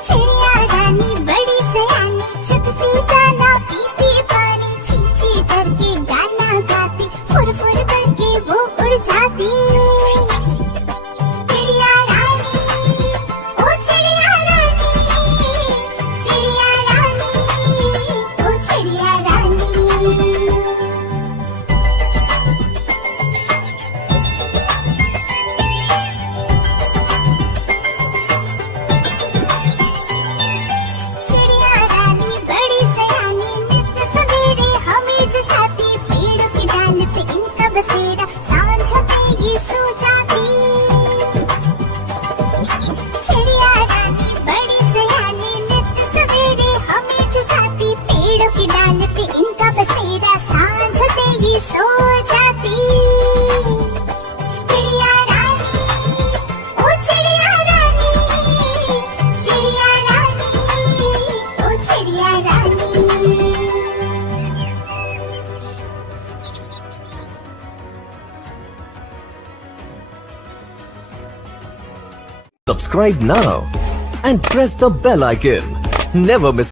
चिड़िया रानी बड़ी सयानी, चुगती दाना पीती पानी, चींची करके गाना गाती, फुर फुर करके वो उड़ जाती। चिड़िया रानी, ओ चिड़िया रानी, चिड़िया रानी, ओ चिड़िया रानी। चिड़िया रानी बड़ी सयानी, नित सवेरे हमें जगाती, पेड़ की डाल पे इनका बसेरा, सांझ होते ये सो जाती। चिड़िया रानी बड़ी सयानी, नित सवेरे हमें जगाती, पेड़ की डाल पे इनका बसेरा, सांझ होते ये सो जाती। चिड़िया रानी, ओ चिड़िया रानी, चिड़िया रानी, ओ चिड़िया रानी। Subscribe now and press the bell icon. Never miss